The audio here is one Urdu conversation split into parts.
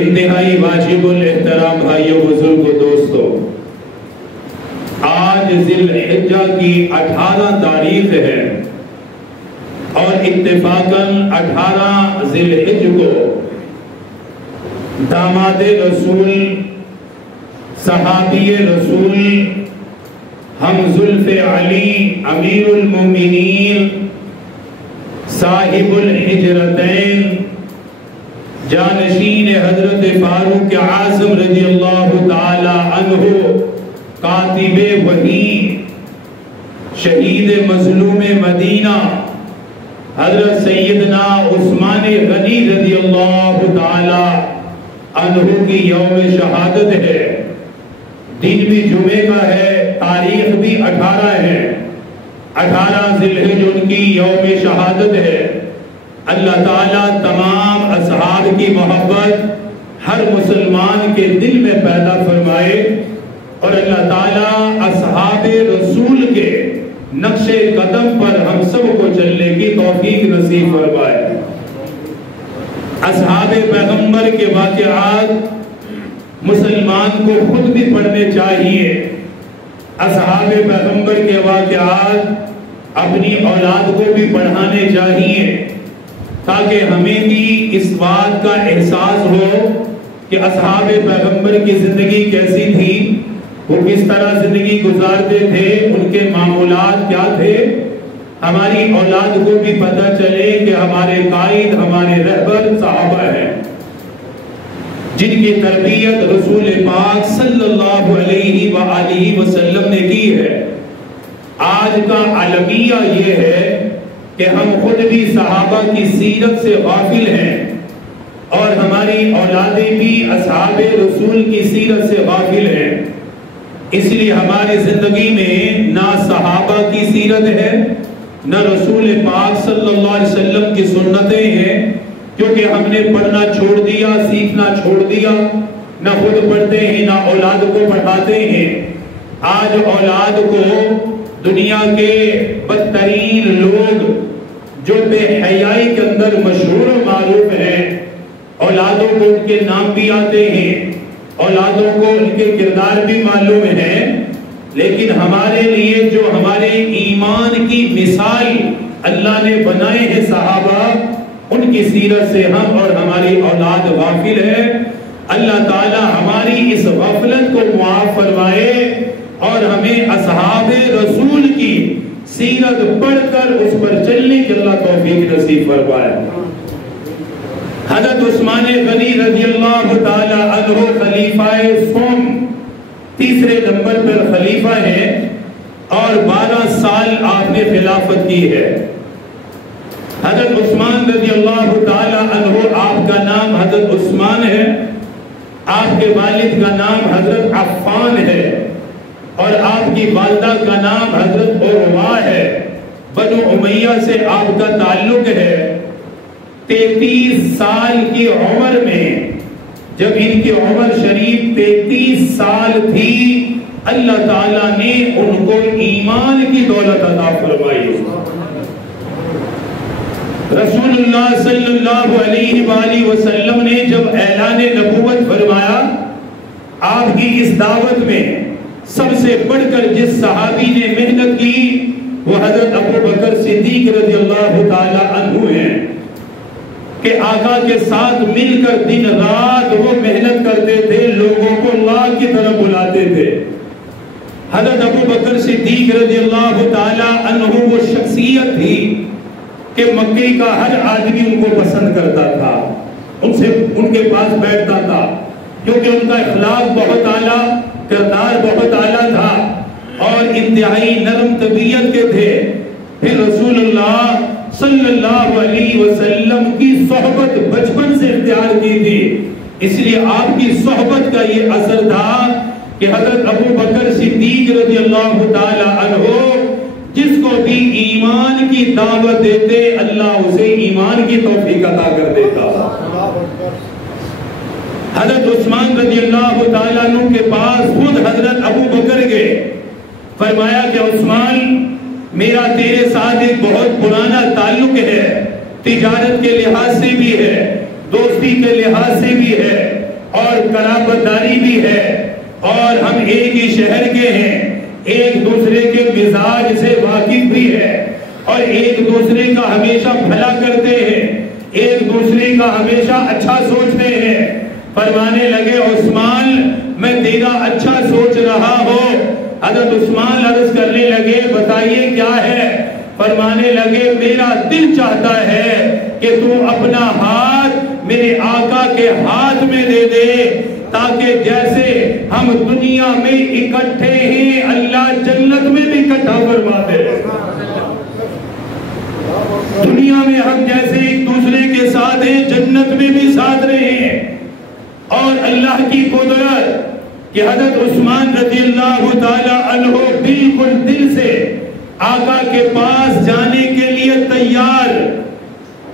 انتہائی واجب الاحترام بھائیوں بزرگوں دوستوں، آج ذی الحجہ کی 18 تاریخ ہے اور اتفاقاً 18 ذی الحجہ کو داماد رسول صحابی رسول ہم زلف علی امیر المومنین صاحب الحجرتین جانشین حضرت فاروق اعظم رضی اللہ تعالی عنہ کاتب وحی شہید مظلوم مدینہ حضرت سیدنا عثمان غنی رضی اللہ تعالی عنہ کی یوم شہادت ہے۔ دن بھی جمعے کا ہے، تاریخ بھی 18 ہے، 18 ذی الحجہ ان کی یوم شہادت ہے۔ اللہ تعالیٰ تمام اصحاب کی محبت ہر مسلمان کے دل میں پیدا فرمائے اور اللہ تعالیٰ اصحاب رسول کے نقش قدم پر ہم سب کو چلنے کی توفیق نصیب فرمائے۔ اصحاب پیغمبر کے واقعات مسلمان کو خود بھی پڑھنے چاہیے، اصحاب پیغمبر کے واقعات اپنی اولاد کو بھی پڑھانے چاہیے تاکہ ہمیں بھی اس بات کا احساس ہو کہ اصحاب پیغمبر کی زندگی کیسی تھی، وہ کس طرح زندگی گزارتے تھے، ان کے معمولات کیا تھے، ہماری اولاد کو بھی پتہ چلے کہ ہمارے قائد ہمارے رہبر صحابہ ہیں جن کی تربیت رسول پاک صلی اللہ علیہ وآلہ وسلم نے کی ہے۔ آج کا عالمیہ یہ ہے کہ ہم خود بھی صحابہ کی سیرت سے غافل ہیں اور ہماری اولادیں بھی اصحاب رسول کی سیرت سے غافل ہیں، اس لیے ہماری زندگی میں نہ صحابہ کی سیرت ہے نہ رسول پاک صلی اللہ علیہ وسلم کی سنتیں ہیں، کیونکہ ہم نے پڑھنا چھوڑ دیا، سیکھنا چھوڑ دیا، نہ خود پڑھتے ہیں نہ اولاد کو پڑھاتے ہیں۔ آج اولاد کو دنیا کے بدترین لوگ جو بے حیائی کے اندر مشہور و معروف ہیں، اولادوں کو ان کے نام بھی آتے ہیں، اولادوں کو ان کے کردار بھی معلوم ہیں، لیکن ہمارے لیے جو ہمارے ایمان کی مثال اللہ نے بنائے ہیں صحابہ، ان کی سیرت سے ہم اور ہماری اولاد غافل ہے۔ اللہ تعالی ہماری اس غفلت کو معاف فرمائے اور ہمیں اصحاب رسول کی سیرت پڑھ کر اس پر چلنے کی اللہ توفیق نصیب فرمائے۔ حضرت عثمان غنی رضی اللہ تعالی عنہ خلیفہ سوم، تیسرے نمبر پر خلیفہ ہے اور 12 سال آپ نے خلافت کی ہے۔ حضرت عثمان رضی اللہ تعالی عنہ، آپ کا نام حضرت عثمان ہے، آپ کے والد کا نام حضرت عفان ہے اور آپ کی والدہ کا نام حضرت عروہ ہے۔ بنو امیہ سے آپ کا تعلق ہے۔ 33 سال کی عمر میں جب ان کی عمر شریف 33 سال تھی، اللہ تعالیٰ نے ان کو ایمان کی دولت عطا فرمائی۔ رسول اللہ صلی اللہ علیہ وآلہ وسلم نے جب اعلان نبوت فرمایا، آپ کی اس دعوت میں سب سے بڑھ کر جس صحابی نے محنت کی وہ حضرت ابو بکر صدیق رضی اللہ تعالی عنہ ہیں کہ آقا کے ساتھ مل کر دن رات وہ محنت کرتے تھے، لوگوں کو اللہ کی طرف بلاتے تھے۔ حضرت ابو بکر صدیق رضی اللہ تعالی عنہ وہ شخصیت تھی کہ مکے کا ہر آدمی ان کو پسند کرتا تھا، ان کے پاس بیٹھتا تھا، کیونکہ ان کا اخلاق بہت اعلیٰ، کردار بہت اعلیٰ تھا اور انتہائی نرم طبیعت کے تھے۔ پھر رسول اللہ صلی اللہ علیہ وسلم کی صحبت بچپن سے اختیار کی تھی، اس لیے آپ کی صحبت کا یہ اثر تھا کہ حضرت ابو بکر صدیق رضی اللہ تعالی عنہ جس کو بھی ایمان کی دعوت دیتے اللہ اسے ایمان کی توفیق عطا کر دیتا۔ حضرت عثمان رضی اللہ تعالیٰ عنہ کے پاس خود حضرت ابو بکر گئے، فرمایا کہ عثمان میرا تیرے ساتھ ایک بہت پرانا تعلق ہے، تجارت کے لحاظ سے بھی ہے، دوستی کے لحاظ سے بھی ہے، اور قرابتداری بھی ہے اور ہم ایک ہی شہر کے ہیں، ایک دوسرے کے مزاج سے واقف بھی ہے اور ایک دوسرے کا ہمیشہ بھلا کرتے ہیں، ایک دوسرے کا ہمیشہ اچھا سوچتے ہیں۔ فرمانے لگے عثمان میں تیرا اچھا سوچ رہا ہوں۔ حضرت عثمان عرض کرنے لگے بتائیے کیا ہے؟ فرمانے لگے میرا دل چاہتا ہے کہ تو اپنا ہاتھ میرے آقا کے ہاتھ میں دے دے تاکہ جیسے ہم دنیا میں اکٹھے ہیں اللہ جنت میں بھی اکٹھا فرما دے۔ دنیا میں ہم جیسے ایک دوسرے کے ساتھ ہیں جنت میں بھی ساتھ رہے ہیں۔ اور اللہ کی قدرت کہ حضرت عثمان رضی اللہ تعالی عنہ بالکل دل سے آقا کے پاس جانے کے لیے تیار،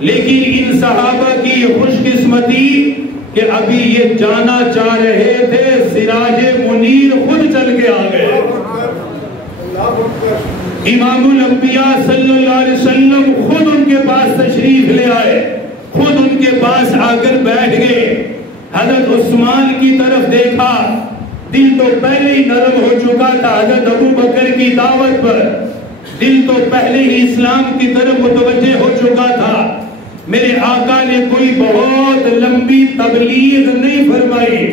لیکن ان صحابہ کی خوش قسمتی کہ ابھی یہ جانا چاہ رہے تھے، سراج منیر خود چل کے آ گئے۔ امام الانبیاء صلی اللہ علیہ وسلم خود ان کے پاس تشریف لے آئے، خود ان کے پاس آ کر بیٹھ گئے۔ حضرت عثمان کی طرف دیکھا، دل تو پہلے ہی نرم ہو چکا تھا حضرت ابو بکر کی دعوت پر، دل تو پہلے ہی اسلام کی طرف متوجہ ہو چکا تھا۔ میرے آقا نے کوئی بہت لمبی تبلیغ نہیں فرمائی،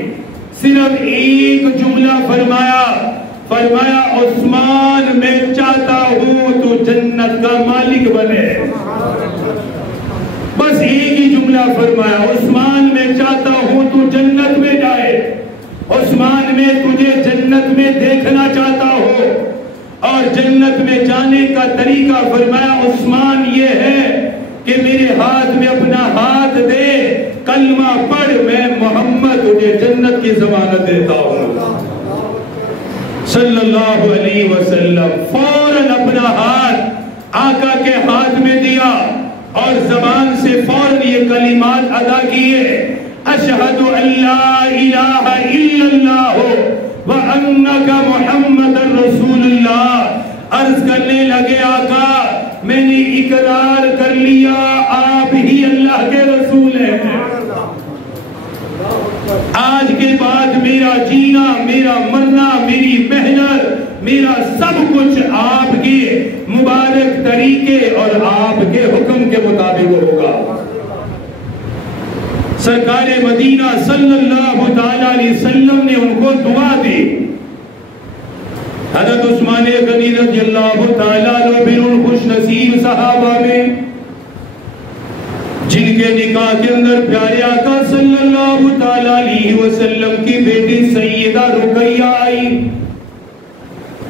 صرف ایک جملہ فرمایا، فرمایا عثمان میں چاہتا ہوں تو جنت کا مالک بنے۔ بس ایک ہی جملہ فرمایا، عثمان میں چاہتا ہوں تو جنت میں جائے، عثمان میں تجھے جنت میں دیکھنا چاہتا ہوں۔ اور جنت میں جانے کا طریقہ فرمایا عثمان یہ ہے کہ میرے ہاتھ میں اپنا ہاتھ دے، کلمہ پڑھ، میں محمد تجھے جنت کی ضمانت دیتا ہوں صلی اللہ علیہ وسلم۔ فوراً اپنا ہاتھ آقا کے ہاتھ میں دیا اور زبان سے فوراً یہ کلمات ادا کیے، اشہد ان لا الہ الا اللہ وانک محمد رسول اللہ۔ عرض کرنے لگے آقا میں نے اقرار کر لیا آپ ہی اللہ کے رسول ہیں، آج کے بعد میرا جینا، میرا مرنا، میری محنت، میرا سب کچھ آپ کے مبارک طریقے اور آپ کے حکم کے مطابق ہوگا۔ سرکار مدینہ صلی اللہ تعالی علیہ وسلم نے ان کو دعا دی۔ حضرت عثمان غنی رضی اللہ تعالی عنہ پھر ان خوش نصیب صحابہ میں جن کے نکاح کے اندر پیارے آقا صلی اللہ تعالی علیہ وسلم کی بیٹی سیدہ رقیہ آئی۔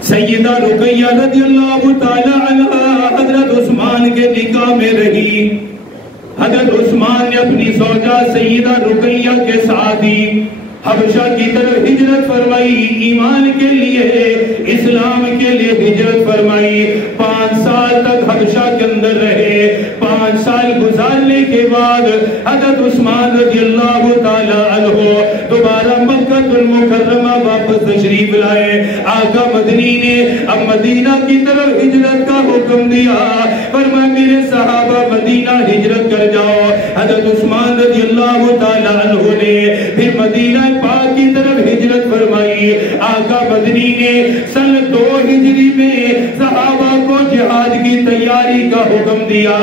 سیدہ رقیہ رضی اللہ تعالی عنہ حضرت عثمان کے نکاح میں رہی۔ حضرت عثمان نے اپنی زوجہ سیدہ رقیہ کے ساتھ ہی حبشہ کی طرف ہجرت فرمائی، ایمان کے لیے، اسلام کے لیے ہجرت فرمائی۔ 5 سال تک حبشہ کے اندر رہے۔ 5 سال گزارنے کے بعد حضرت عثمان رضی اللہ تعالی عنہ دوبارہ مکہ المکرمہ واپس تشریف لائے۔ آقا مدنی نے اب مدینہ کی طرف ہجرت کا حکم دیا، فرمایا میرے صحابہ مدینہ ہجرت کر جاؤ۔ حضرت عثمان رضی اللہ تعالی عنہ نے پھر مدینہ پاک کی طرف ہجرت فرمائی۔ آقا مدنی نے سن 2 ہجری میں صحابہ کو جہاد کی تیاری کا حکم دیا،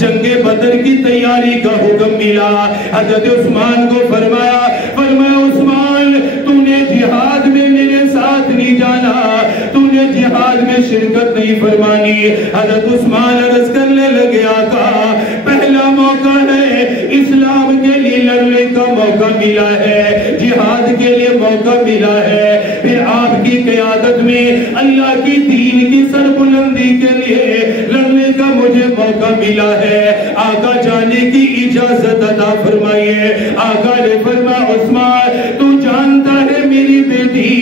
جنگ بدر کی تیاری کا حکم ملا۔ حضرت عثمان کو فرمایا عثمان تو نے جہاد میں میرے ساتھ نہیں جانا، تو نے جہاد میں شرکت نہیں فرمانی۔ حضرت عثمان عرض کرنے لگے آقا پہلا موقع ہے، اسلام کے لیے لڑنے کا موقع ملا ہے، جہاد کے لیے موقع ملا ہے، پھر آپ کی قیادت میں اللہ کی دین کی سربلندی کے لیے لڑنے کا مجھے موقع ملا ہے، آقا جانے کی اجازت عطا فرمائیے۔ آقا نے فرمایا عثمان تو جانتا ہے میری بیٹی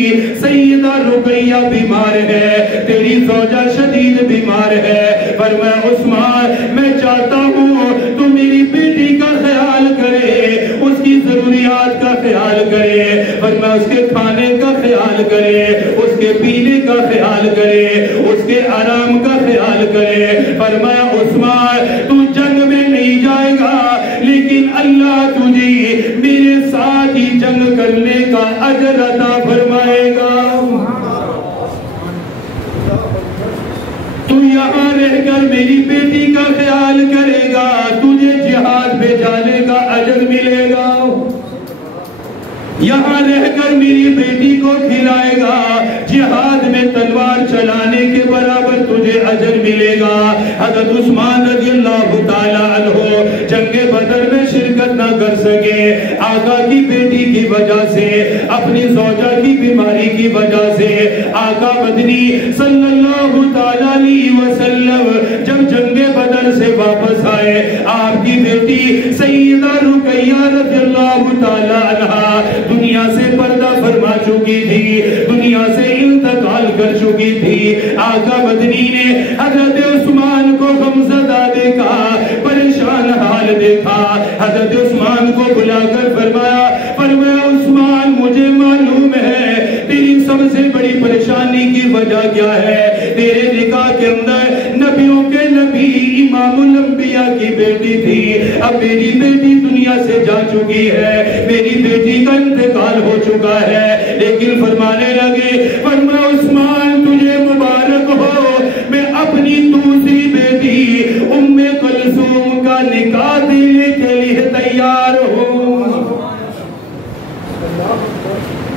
سیدہ رقیہ بیمار ہے، تیری زوجہ شدید بیمار ہے، فرمایا عثمان میں چاہتا ہوں تو میری بیٹی کا خیال کرے، اس کی ضروریات کا خیال کرے، فرمایا اس کے کھانے کا خیال کرے، اس کے پینے کا خیال کرے، اس کے آرام کا خیال کرے۔ فرمایا عثمان تو جنگ میں نہیں جائے گا لیکن اللہ تجھے میرے ساتھ ہی جنگ کرنے کا اجر عطا فرمائے گا. تو یہاں رہ کر میری بیٹی کا خیال کرے گا, تجھے جہاد پہ جانے کا اجر ملے گا. یہاں رہ کر میری بیٹی کو کھلائے گا, جہاد میں تلوار چلانے کے برابر تجھے اجر ملے گا. حضرت عثمان رضی اللہ تعالیٰ عنہ جنگ بدر میں شرکت نہ کر سکے, آقا کی بیٹی کی وجہ سے, اپنی زوجہ کی بیماری کی وجہ سے. آقا مدنی صلی اللہ تعالیٰ علیہ وسلم جب جنگ بدر سے واپس آئے, آپ کی بیٹی سیدہ رقیہ رضی اللہ تعالیٰ عنہ دنیا سے پردہ فرما چکی تھی, دنیا سے انتقال کر چکی تھی. آقا مدنی نے حضرت عثمان کو غمزدہ دیکھا, پریشان حال دیکھا. حضرت عثمان کو بلا کر فرمایا عثمان مجھے معلوم ہے تیری سب سے بڑی پریشانی کی وجہ کیا ہے. تیرے نکاح کے اندر نبیوں کے نبی امام الانبیاء کی بیٹی تھی, اب میری بیٹی دنیا سے جا چکی ہے, میری بیٹی کا انتقال ہو چکا ہے. لیکن فرمانے لگے, فرمایا عثمان تجھے مبارک ہو, میں اپنی دوسری بیٹی ام کلثوم کا نکاح دینے کے لیے تیار ہوں.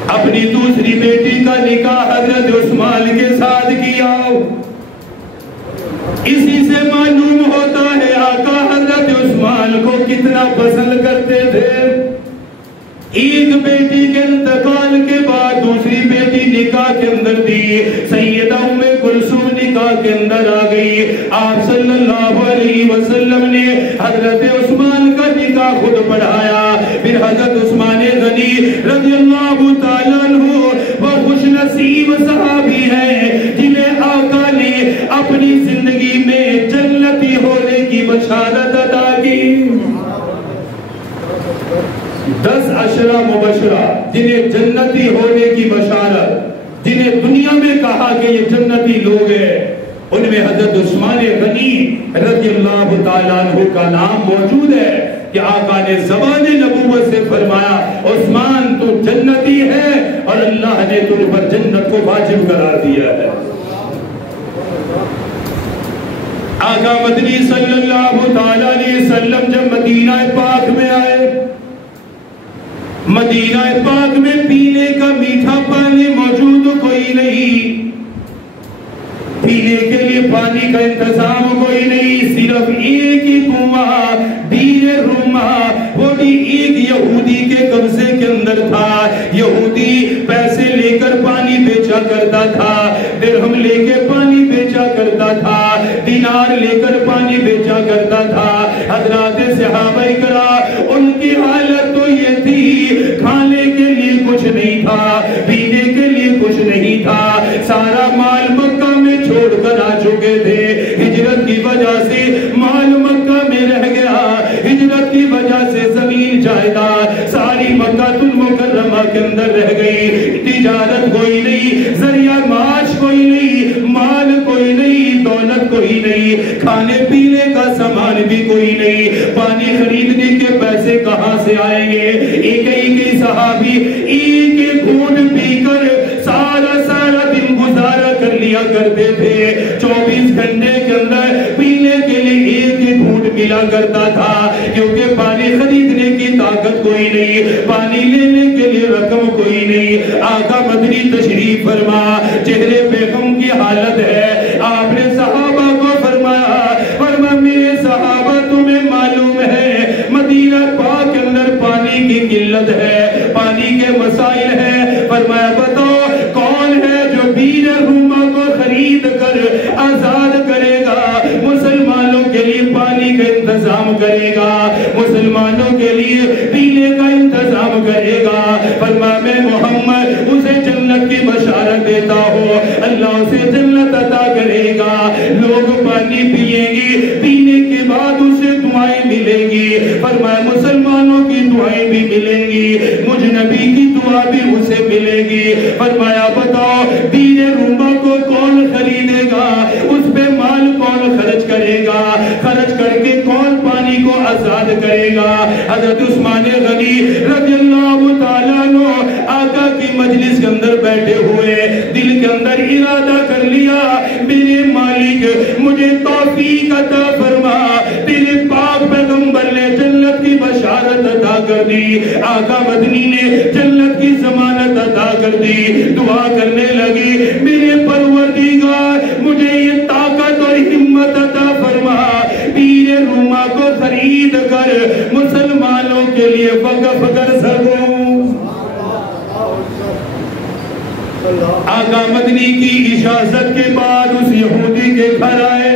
اپنی دوسری بیٹی کا نکاح حضرت عثمان کے ساتھ کیا. اسی سے معلوم ہوتا ہے آقا حضرت عثمان کو کتنا پسند کرتے تھے. ایک بیٹی کے انتقال کے بعد دوسری بیٹی نکاح کے اندر تھی, سیدہ ام کلثوم نکاح کے اندر آ گئی. آپ صلی اللہ علیہ وسلم نے حضرت عثمان کا نکاح خود پڑھایا. پھر حضرت عثمان غنی رضی اللہ تعالیٰ عنہ وہ خوش نصیب صحابی ہیں جنہیں آقا نے اپنی زندگی میں جنتی ہونے کی بشارت عطا کی. 10 عشرہ مبشرہ جنہیں جنتی ہونے کی بشارت, جنہیں دنیا میں کہا کہ یہ جنتی لوگ ہیں, ان میں حضرت عثمان غنی رضی اللہ تعالیٰ عنہ کا نام موجود ہے کہ آقا نے زبان نبوت سے فرمایا عثمان تو جنتی ہے اور اللہ نے تجھ پر جنت کو واجب قرار دیا ہے. آقا مدنی صلی اللہ تعالیٰ علیہ وسلم جب مدینہ پاک میں آئے, مدینہ پاک میں پینے کا میٹھا پانی موجود کوئی نہیں, پینے کے لیے پانی کا انتظام کوئی نہیں, صرف ایک ہی کنواں بیر روما وہ بھی ایک یہودی کے قبضے کے اندر تھا. یہودی پیسے لے کر پانی بیچا کرتا تھا, درہم لے کے پانی بیچا کرتا تھا, دینار لے کر پانی بیچا کرتا تھا. حضرات صحابہ کرام ان کی حالت تو یہ تھی, کھانے کے لیے کچھ نہیں تھا, پینے کے لیے کچھ نہیں تھا, سارا مال مکہ میں چھوڑ کر آ چکے تھے. ہجرت کی وجہ سے مال مکہ میں رہ گیا, ہجرت کی وجہ سے زمین جائیداد ساری مکہ المکرمہ کے اندر رہ گئی. تجارت کوئی نہیں, ذریعہ معاش کوئی نہیں, مال کوئی نہیں, دولت کوئی نہیں, کھانے پینے کا سامان بھی کوئی نہیں, پانی خریدنے کے پیسے کہاں سے آئیں گے. ایک صحابی ایک ایک گھونٹ پی کر سارا دن گزارا کر لیا کرتے تھے. 24 گھنٹے کے اندر پینے کے لیے ایک ایک گھونٹ ملا کرتا تھا, کیونکہ پانی خریدنے کی طاقت کوئی نہیں, پانی لینے کے لیے رقم کوئی نہیں. آقا مدنی تشریف فرما, چہرے پہ غم کی حالت ہے. آپ نے صحابہ کو فرمایا میرے صحابہ تمہیں معلوم ہے مدینہ پاک کے اندر پانی کی قلت ہے, پانی کے مسائل ہیں. فرمایا بتاؤ کون ہے جو بیر روما کو خرید کر آزاد کرے گا, مسلمانوں کے لیے پانی کا انتظام کرے گا, مسلمانوں کے لیے پینے کا انتظام کرے گا. فرمایا میں محمد اسے جنت کی بشارت دیتا ہوں, اللہ اسے جنت عطا کرے گا. لوگ پانی پیئیں گے, پینے کے بعد اسے دعائیں ملیں گی. فرمایا مسلمانوں کی دعائیں بھی ملیں گی, مجھ نبی کی دعا بھی اسے ملے گی. فرمایا بتاؤ بیر روما کو کون خریدے گا, اس پہ مال کون خریدے خرچ کرے گا، خرچ کر کے کون پانی کو آزاد کرے گا؟ حضرت عثمان غنی رضی اللہ تعالیٰ عنہ آقا کی مجلس کے اندر بیٹھے ہوئے دل کے اندر ارادہ کر لیا، میرے مالک مجھے توفیق عطا فرما، تیرے پاک پیغمبر نے جنت کی بشارت عطا کر دی، آقا مدنی نے جنت کی ضمانت عطا کر دی، دعا کرنے لگی میرے پروردگار مجھے یہ طاقت اور ہمت عطا فرما، پیر روما کو خرید کر مسلمانوں کے لیے وقف کر سکوں۔ آقا مدنی کی اجازت کے بعد اس یہودی کے گھر آئے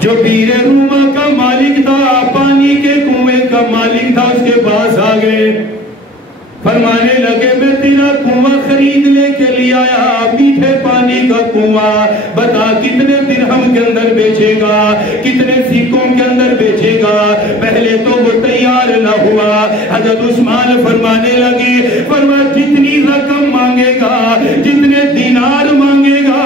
جو پیر روما کا مالک تھا، پانی کے کنویں کا مالک تھا، اس کے پاس آ گئے، فرمانے لگے میں تیرا کنواں خریدنے کے لیے آیا، میٹھے پانی کا کنواں، بتا کتنے درہم کے اندر بیچے گا، کتنے سکوں کے اندر بیچے گا؟ پہلے تو وہ تیار نہ ہوا، حضرت عثمان فرمانے لگے، فرمایا جتنی رقم مانگے گا، جتنے دینار مانگے گا،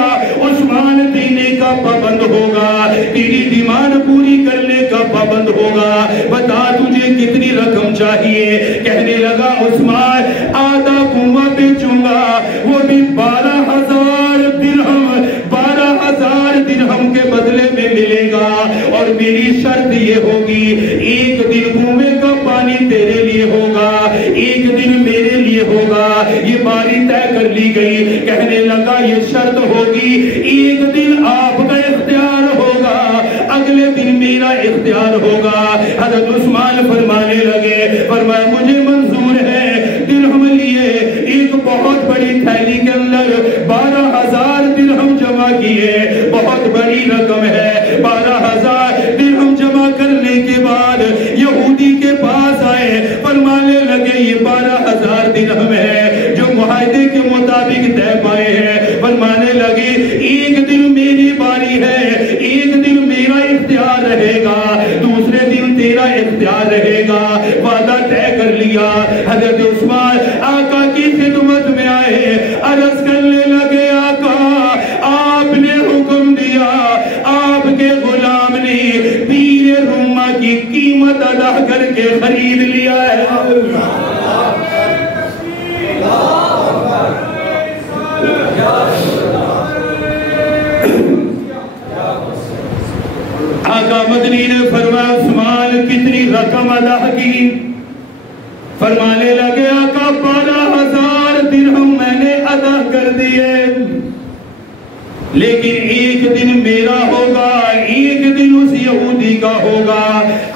عثمان دینے کا پابند ہوگا، تیری ڈیمانڈ پوری کرنے کا پابند ہوگا، بتا تجھے کتنی رقم چاہیے؟ کہنے لگا عثمان آدھا کنواں بیچوں گا، وہ بھی 12,000 درہم، 12,000 درہم کے بدلے میں ملے گا، اور میری شرط یہ ہوگی ایک دن کنویں کا پانی تیرے لیے ہوگا، ایک دن میرے لیے ہوگا، یہ باری طے کر لی گئی۔ کہنے لگا یہ شرط ہوگی ایک دن آپ کا اختیار ہوگا، اگلے دن میرا اختیار ہوگا۔ حضرت عثمان فرمانے لگے، فرمایا مجھے منظور ہے، درہم لیے ایک بہت بڑی تھیلی کے اندر 12,000 درہم جمع کیے، بہت بڑی رقم ہے، 12,000 درہم جمع کرنے کے بعد یہودی کے پاس آئے، فرمانے لگے یہ 12,000 درہم ہے جو معاہدے کے مطابق طے پائے ہیں، فرمانے لگے ایک دن میری باری ہے، ایک دن میرا اختیار رہے گا، دوسرے دن تیرا اختیار رہے گا، وعدہ طے کر لیا۔ حضرت عثمان آقا کی خدمت میں آئے، عرض کرنے لگے آقا آپ نے حکم دیا، آپ کے غلام نے پیر روما کی قیمت ادا کر کے خرید لیا ہے۔ آقا مدنی نے فرمایا عثمان کتنی رقم ادا کی؟ فرمانے لگے آقا 12,000 درہم میں نے ادا کر دیے، لیکن ایک دن میرا ہوگا، ایک دن اس یہودی کا ہوگا۔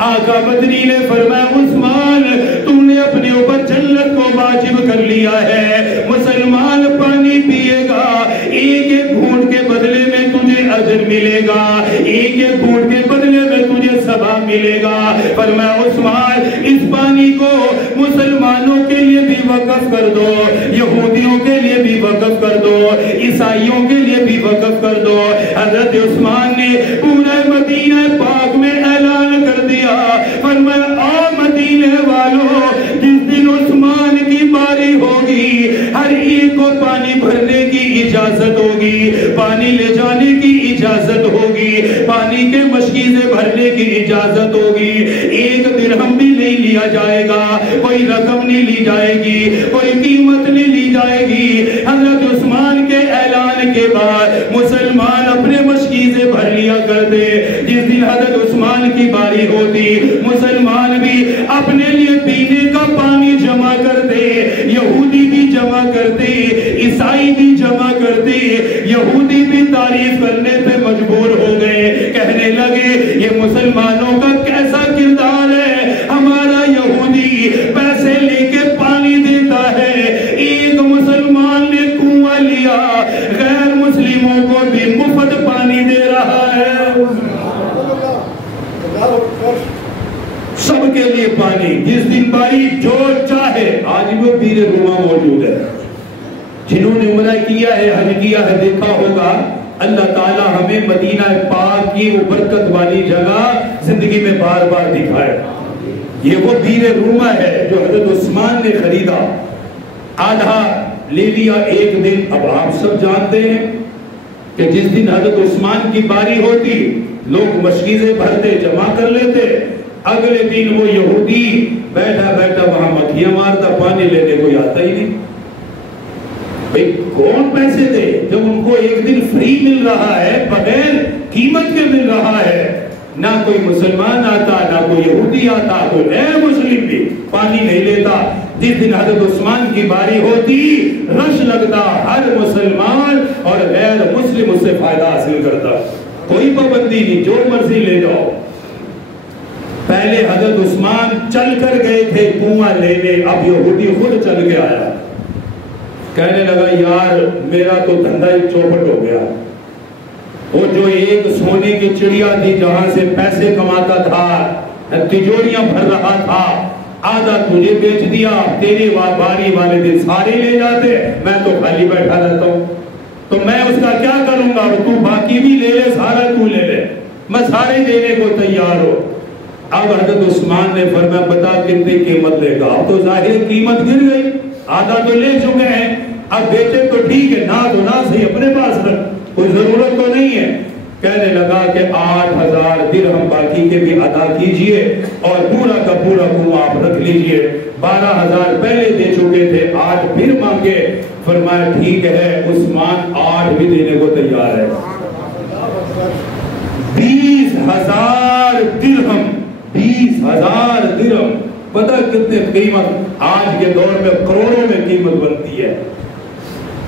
آقا مدنی نے فرمایا عثمان تم نے اپنے اوپر جنت کو واجب کر لیا ہے، مسلمان پانی پیے گا، ایک ایک گھونٹ کے بدلے میں تجھے اجر ملے گا، ایک ایک گھونٹ کے بدلے میں تجھے ثواب ملے گا۔ فرمایا عثمان اس پانی کو مسلمانوں کے لیے بھی وقف کر دو، یہودیوں کے لیے بھی وقف کر دو، عیسائیوں کے لیے بھی وقف کر دو۔ حضرت عثمان نے پورے مدینہ پاک میں اعلان کر دیا، فرمایا آ مدینے والوں جس دن عثمان کی باری ہوگی ہر ایک کو پانی بھرنے کی اجازت ہوگی، پانی لے جانے کی اجازت ہوگی، پانی کے مشکیزیں بھرنے کی اجازت ہوگی، ایک درہم بھی نہیں لیا جائے گا، کوئی رقم نہیں لی جائے گی، کوئی قیمت نہیں لی جائے گی۔ حضرت عثمان کے اعلان کے بعد مسلمان اپنے مشکیزیں بھر لیا کرتے، جس دن حضرت عثمان کی باری ہوتی مسلمان بھی اپنے لیے پینے کا پانی جمع کرتے، یہودی بھی جمع کرتے، عیسائی بھی جمع کرتے، یہودی بھی تعریف کرنے پہ مجبور ہو گئے، کہنے لگے یہ مسلمانوں کا کیسا کردار ہے، ہمارا یہودی پیسے لے کے پانی دیتا ہے، ایک مسلمان نے کنواں لیا غیر مسلموں کو بھی مفت پانی دے رہا ہے، سب کے لیے پانی، جس دن باری جو چاہے۔ آج وہ پیر روما موجود ہے، جنہوں نے عمرہ کیا ہے، حج کیا ہے، دیکھا ہوگا اللہ تعالی ہمیں مدینہ پاک کی وہ برکت والی جگہ زندگی میں بار بار دکھائے۔ یہ وہ پیر روما ہے جو حضرت عثمان نے خریدا، آدھا لے لیا ایک دن۔ اب آپ سب جانتے ہیں کہ جس دن حضرت عثمان کی باری ہوتی لوگ مشکیزیں بھرتے جمع کر لیتے، اگلے دن وہ یہودی بیٹھا بیٹھا وہاں مکھیاں مارتا، پانی لینے کوئی آتا ہی نہیں۔ بھئی کون پیسے دے جب ان کو ایک دن فری مل رہا ہے، بغیر قیمت کے مل رہا ہے؟ نہ کوئی مسلمان آتا، نہ کوئی یہودی آتا، کوئی غیر مسلم بھی پانی نہیں لیتا۔ جس دن حضرت عثمان کی باری ہوتی رش لگتا، ہر مسلمان اور غیر مسلم اس سے فائدہ حاصل کرتا، کوئی پابندی نہیں، جو مرضی لے جاؤ۔ پہلے حضرت عثمان چل کر گئے تھے کنواں لینے، اب یہودی خود چل کے آیا، کہنے لگا یار میرا تو دھندا ہی چوپٹ ہو گیا، وہ جو ایک سونے کی چڑیا تھی جہاں سے پیسے کماتا تھا، تجوریاں بھر رہا تھا، آدھا تجھے بیچ دیا، تیری باری والے دن سارے لے جاتے، میں تو خالی بیٹھا رہتا ہوں، تو میں اس کا کیا کروں گا؟ تو باقی بھی لے لے، سارا تو لے لے، میں سارے دینے کو تیار ہوں۔ اب حضرت عثمان نے فرمایا بتا کتنی قیمت لے گا؟ اب تو ظاہر قیمت گر گئی، آدھا تو لے چکے ہیں، اب بیچے تو ٹھیک ہے، نہ تو نہ صحیح اپنے پاس رکھ، کوئی ضرورت تو نہیں ہے۔ کہنے لگا کہ 8000 درہم باقی کے بھی ادا کیجئے اور پورا کا پورا کنواں آپ رکھ لیجئے۔ 12000 پہلے دے چکے تھے، 8 پھر مانگے۔ فرمایا ٹھیک ہے، عثمان 8 بھی دینے کو تیار ہے۔ 20000 درہم، 20000 درہم، پتہ کتنے قیمت؟ آج کے دور میں کروڑوں میں قیمت بنتی ہے،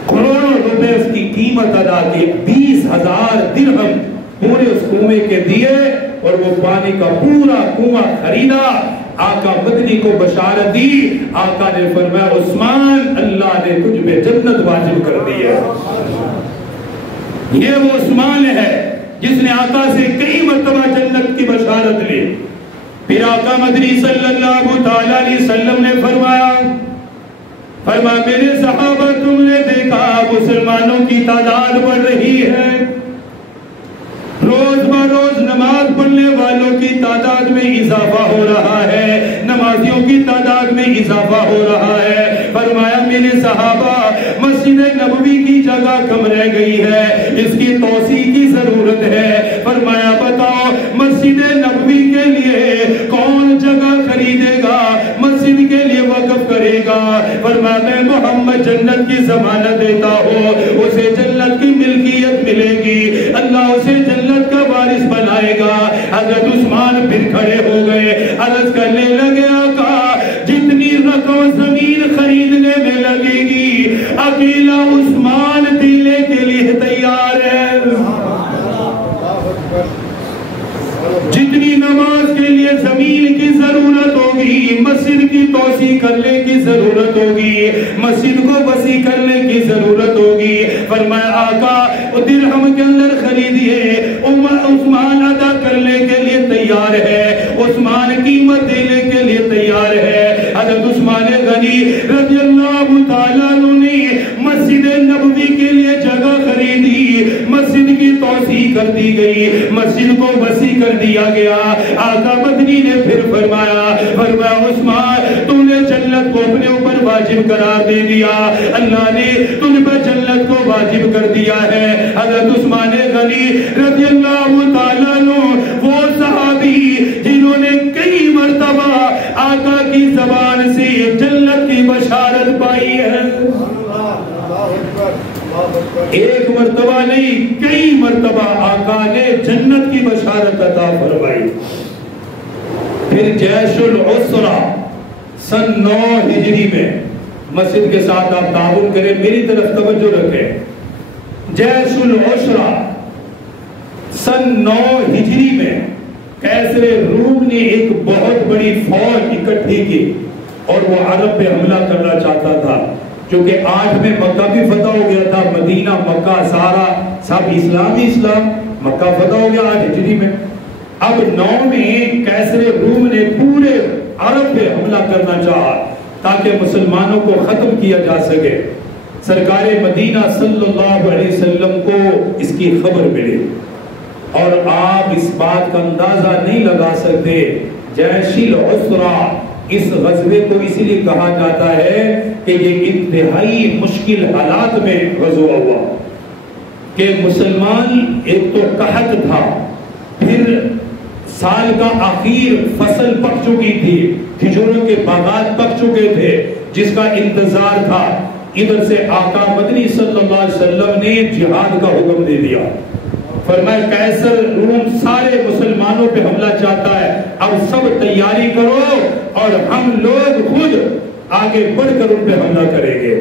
کروڑوں روپے اس کی قیمت ادا کی۔ 20000 درہم پورے اس کنویں کے دیے اور وہ پانی کا پورا کنواں خریدا۔ آقا مدنی کو بشارت دی، آقا نے فرمایا عثمان اللہ نے تجھ پہ جنت واجب کر دی ہے۔ یہ وہ عثمان ہے جس نے آقا سے کئی مرتبہ جنت کی بشارت لی۔ پھر آقا مدنی صلی اللہ تعالیٰ علیہ وسلم نے فرمایا میرے صحابہ تم نے دیکھا مسلمانوں کی تعداد بڑھ رہی ہے، روز بروز نماز پڑھنے والوں کی تعداد میں اضافہ ہو رہا ہے، نمازیوں کی تعداد میں اضافہ ہو رہا ہے۔ فرمایا میرے صحابہ مسجد نبوی کی جگہ کم رہ گئی ہے، اس کی توسیع کی ضرورت ہے۔ فرمایا بتاؤ مسجد نبوی کے لیے کون جگہ خریدے گا، مسجد کے لیے وقف کرے گا؟ فرمایا میں محمد جنت کی ضمانت دیتا ہوں، اسے جنت کی ملکیت ملے گی، اللہ اسے جنت کا وارث بنائے گا۔ حضرت عثمان پھر کھڑے ہو گئے، عرض کرنے لگے آقا جتنی رقم زمین خریدنے میں لگے گی اکیلا عثمان دینے کے لیے تیار ہے، جتنی نماز کے لیے زمین کی ضرورت ہوگی، مسجد کی توسیع کرنے کی ضرورت ہوگی، مسجد کو وسیع کرنے کی ضرورت ہوگی۔ فرمایا آقا درہم کے اندر خریدیے، عثمان ادا کرنے کے لیے تیار ہے، عثمان قیمت دینے کے لیے تیار ہے۔ حضرت عثمان غنی رضی اللہ تعالیٰ عنہ نے مسجد نبوی کے لیے جگہ خریدی، مسجد کی توسیع کر دی گئی، مسجد کو وسیع کر دیا گیا۔ آقا مدنی نے پھر فرمایا عثمان تو نے جنت کو اپنے اوپر واجب قرار دے دیا، اللہ نے تجھ پر جنت کو واجب کر دیا ہے۔ حضرت عثمان غنی رضی اللہ تعالیٰ عنہ وہ صحابی جنہوں نے کئی مرتبہ آقا کی زبان سے جنت کی بشارت پائی ہے، ایک مرتبہ نہیں کئی مرتبہ آقا نے جنت کی بشارت عطا فرمائی۔ پھر جیش العسرہ سن 9 ہجری میں، مسجد کے ساتھ آپ تعاون کریں، میری طرف توجہ رکھیں، جیش العسرہ سن 9 ہجری میں قیصر روم نے ایک بہت بڑی فوج اکٹھی کی اور وہ عرب پہ حملہ کرنا چاہتا تھا، چونکہ 8 میں مکہ بھی فتح ہو گیا تھا، مدینہ مکہ سارا سب اسلام، مکہ فتح ہو گیا 8 ہجری میں۔ اب 9 میں قیصر روم نے پورے عرب پہ حملہ کرنا چاہا تاکہ مسلمانوں کو ختم کیا جا سکے۔ سرکار مدینہ صلی اللہ علیہ وسلم کو اس کی خبر ملی اور آپ اس بات کا اندازہ نہیں لگا سکتے۔ جیش العسرہ اس غزوے کو اسی لیے کہا جاتا ہے کہ یہ انتہائی مشکل حالات میں غزوہ ہوا۔ کہ مسلمان ایک تو قحط تھا، پھر سال کا آخر فصل پک چکی تھی، کھجوروں کے باغات پک چکے تھے جس کا انتظار تھا، ادھر سے آقا مدنی صلی اللہ علیہ وسلم نے جہاد کا حکم دے دیا۔ فرمایا قیصر روم سارے مسلمانوں پہ حملہ چاہتا ہے، اب سب تیاری کرو اور ہم لوگ خود آگے بڑھ کر ان پہ حملہ کریں گے۔